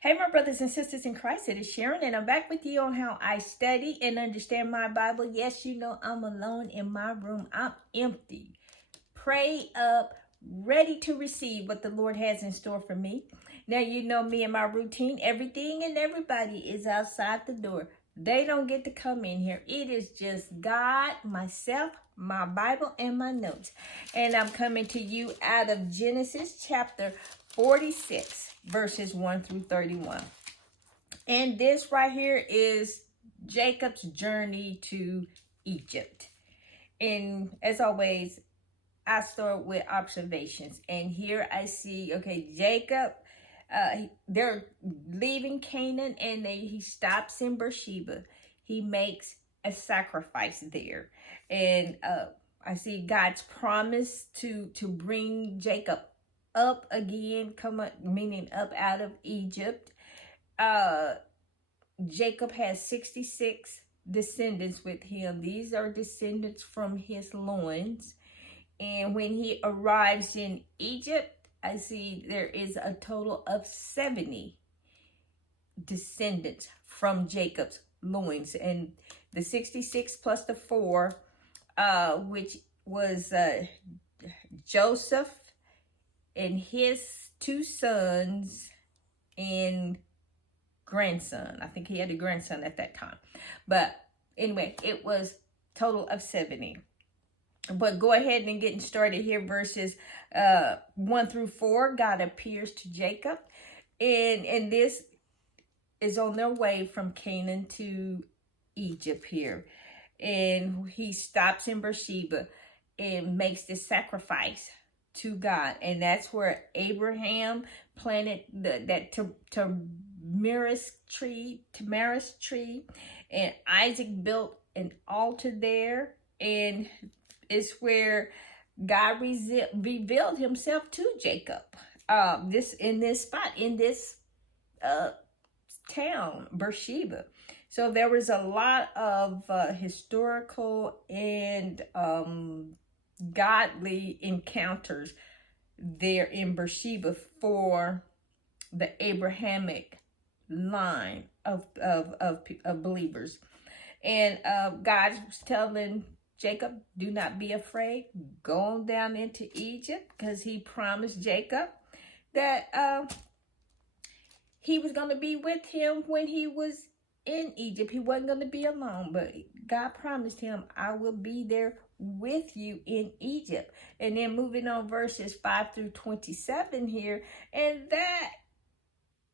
Hey, my brothers and sisters in Christ, it is Sharon, and I'm back with you on how I study and understand my Bible. Yes, you know I'm alone in my room. I'm empty. Pray up, ready to receive what the Lord has in store for me. Now, you know me and my routine. Everything and everybody is outside the door. They don't get to come in here. It is just God, myself, my Bible, and my notes. And I'm coming to you out of Genesis chapter 46, verses 1 through 31. And this right here is Jacob's journey to Egypt. And as always, I start with observations. And here I see, okay, Jacob, they're leaving Canaan, and he stops in Beersheba. He makes a sacrifice there. And I see God's promise to bring Jacob up again, come up, meaning up out of Egypt. Jacob has 66 descendants with him. These are descendants from his loins. And when he arrives in Egypt, I see there is a total of 70 descendants from Jacob's loins. And the 66 plus the 4, which was Joseph and his 2 sons and grandson. I think he had a grandson at that time. But anyway, it was total of 70. But go ahead and getting started here, verses 1 through 4. God appears to Jacob, and this is on their way from Canaan to Egypt here. And he stops in Beersheba and makes this sacrifice to God. And that's where Abraham planted that tamarisk tree, and Isaac built an altar there. And it's where God revealed himself to Jacob. This spot, in this town, Beersheba. So there was a lot of historical and godly encounters there in Beersheba for the Abrahamic line of believers. And God was telling Jacob, do not be afraid. Go on down into Egypt, because he promised Jacob that he was going to be with him when he was in Egypt. He wasn't going to be alone, but God promised him, I will be there with you in Egypt. And then moving on, verses 5 through 27 here, and that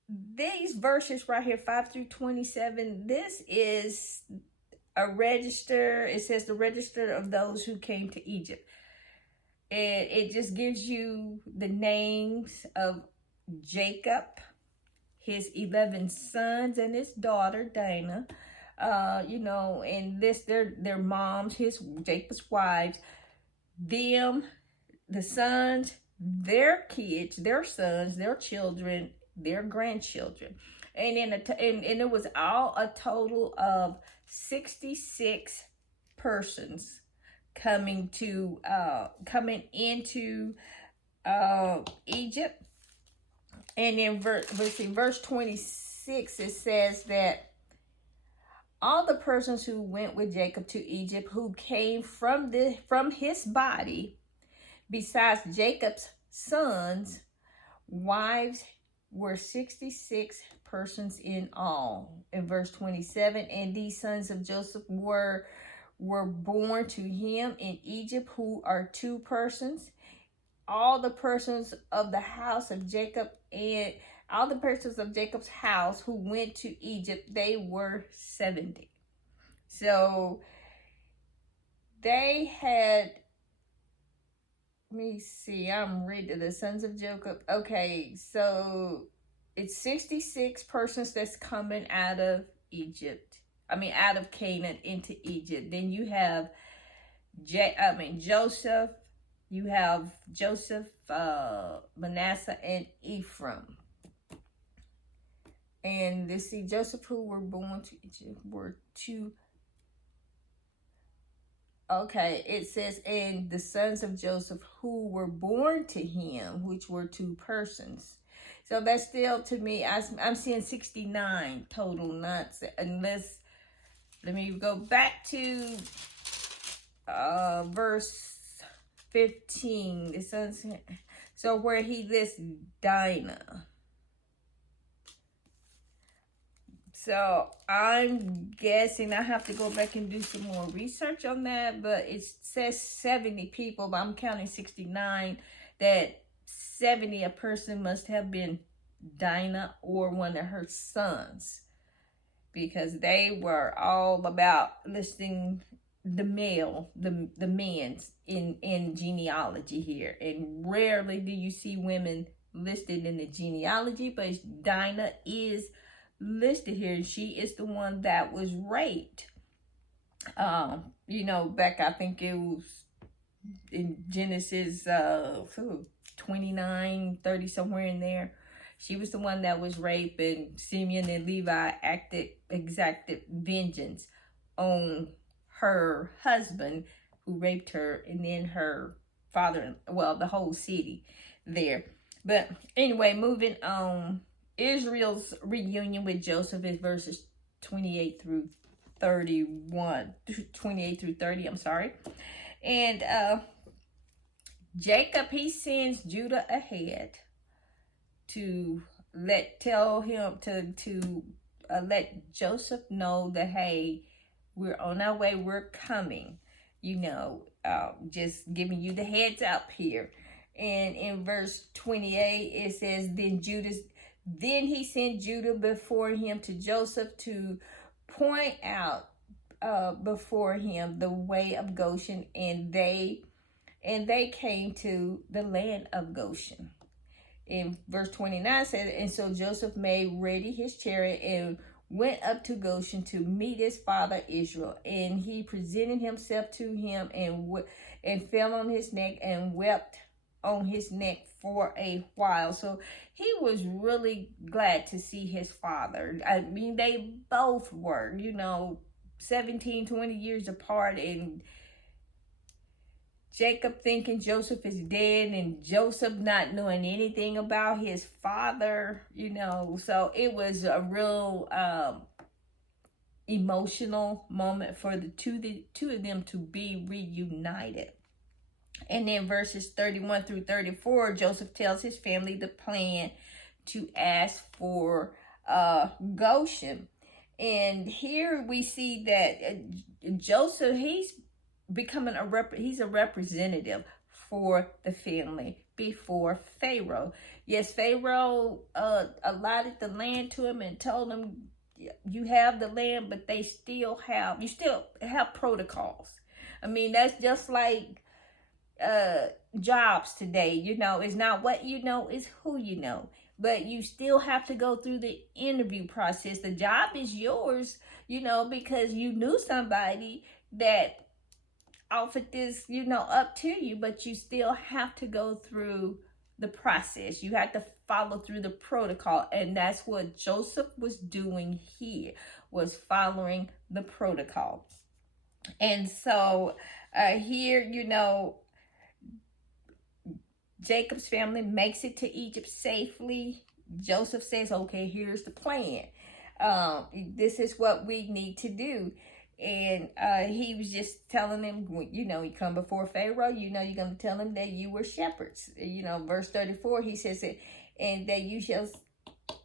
these verses right here, 5 through 27, this is a register. It says the register of those who came to Egypt. And it just gives you the names of Jacob, his 11 sons, and his daughter Dinah. And this their moms, Jacob's wives, them, the sons, their kids, their sons, their children, their grandchildren. And it was all a total of 66 persons coming into Egypt. And in verse 26, it says that all the persons who went with Jacob to Egypt, who came from his body, besides Jacob's sons, wives, were 66 persons in all. In verse 27, and these sons of Joseph were born to him in Egypt, who are 2 persons. All the persons of the house of Jacob, and all the persons of Jacob's house who went to Egypt, they were 70. So they had, let me see, I'm reading the sons of Jacob. Okay, so it's 66 persons that's coming out of Egypt. Out of Canaan into Egypt. Then you have Joseph. You have Joseph, Manasseh, and Ephraim. And they see Joseph, who were born to Egypt, were 2. Okay, it says, and the sons of Joseph who were born to him, which were 2 persons. So that's still, to me, I'm seeing 69 total, not unless, let me go back to verse 15. It says, so where he lists Dinah. So I'm guessing I have to go back and do some more research on that, but it says 70 people, but I'm counting 69, that 70 a person must have been Dinah or one of her sons, because they were all about listing the male, the men's in genealogy here. And rarely do you see women listed in the genealogy, but Dinah is listed here, and she is the one that was raped. Back, I think it was in Genesis 29, 30, somewhere in there. She was the one that was raped, and Simeon and Levi exacted vengeance on her husband who raped her, and then her father, well, the whole city there. But anyway, moving on. Israel's reunion with Joseph is verses 28 through 31, 28 through 30, I'm sorry. And Jacob, he sends Judah ahead to let Joseph know that, hey, we're on our way, we're coming, just giving you the heads up here. And in verse 28, it says, then he sent Judah before him to Joseph to point out before him the way of Goshen, and they came to the land of Goshen. In verse 29 says, and so Joseph made ready his chariot and went up to Goshen to meet his father Israel. And he presented himself to him and fell on his neck and wept on his neck for a while. So he was really glad to see his father. I mean, they both were, 17, 20 years apart, and Jacob thinking Joseph is dead, and Joseph not knowing anything about his father, So it was a real emotional moment for the two of them to be reunited. And then verses 31 through 34, Joseph tells his family the plan to ask for Goshen. And here we see that Joseph, he's becoming he's a representative for the family before Pharaoh. Yes, Pharaoh allotted the land to him and told him, you have the land, but you still have protocols. I mean, that's just like jobs today. It's not what you know, it's who you know. But you still have to go through the interview process. The job is yours, because you knew somebody that offered this, up to you, but you still have to go through the process. You have to follow through the protocol. And that's what Joseph was doing here, was following the protocol. And so here, Jacob's family makes it to Egypt safely. Joseph says, okay, here's the plan. This is what we need to do. And he was just telling them, you come before Pharaoh, you're going to tell him that you were shepherds. Verse 34, he says, and that you shall,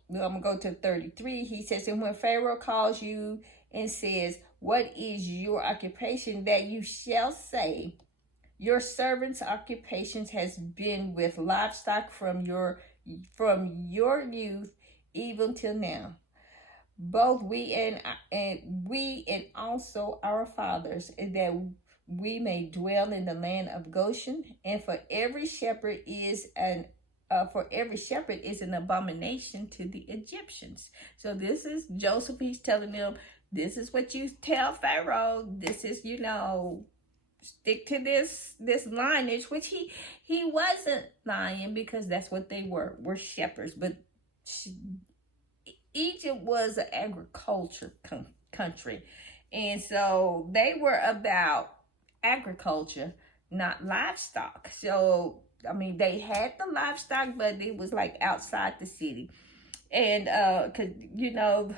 I'm going to go to 33. He says, and when Pharaoh calls you and says, what is your occupation? That you shall say, your servant's occupations has been with livestock from your youth even till now. Both we and also our fathers, that we may dwell in the land of Goshen. And for every shepherd is an abomination to the Egyptians. So this is Joseph. He's telling them, this is what you tell Pharaoh. This is, stick to this lineage, which he wasn't lying, because that's what they were shepherds. But Egypt was an agriculture country, and so they were about agriculture, not livestock. So I mean, they had the livestock, but it was like outside the city. And cause you know,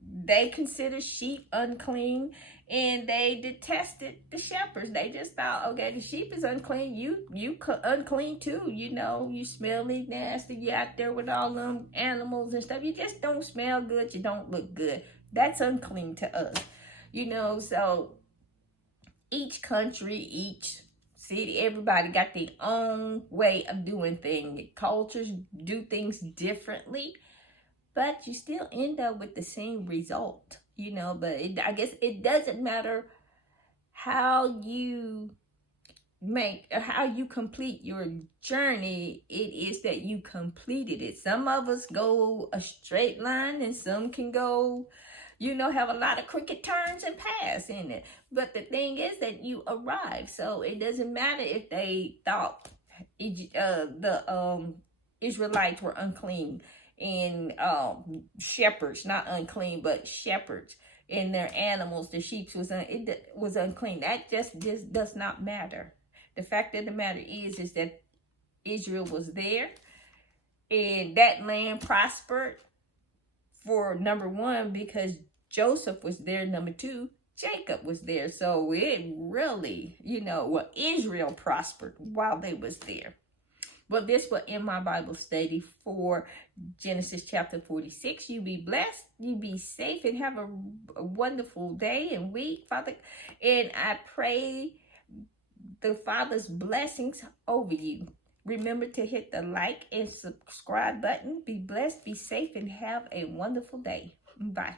they considered sheep unclean, and they detested the shepherds. They just thought, okay, the sheep is unclean, you unclean too. You know, you smelly, nasty, you out there with all them animals and stuff, you just don't smell good, you don't look good. That's unclean to us, you know. So each country, each city, everybody got their own way of doing things. Cultures do things differently, but you still end up with the same result, you know. But I guess it doesn't matter how you make or how you complete your journey. It is that you completed it. Some of us go a straight line, and some can go, you know, have a lot of crooked turns and paths in it. But the thing is that you arrive. So it doesn't matter if they thought the Israelites were unclean, and shepherds, not unclean, but shepherds, and their animals, the sheep was unclean. That just does not matter. The fact of the matter is that Israel was there, and that land prospered, for number one, because Joseph was there. Number two, Jacob was there. So it really, you know, well, Israel prospered while they was there. Well, this was in my Bible study for Genesis chapter 46. You be blessed, you be safe, and have a wonderful day and week, Father. And I pray the Father's blessings over you. Remember to hit the like and subscribe button. Be blessed, be safe, and have a wonderful day. Bye.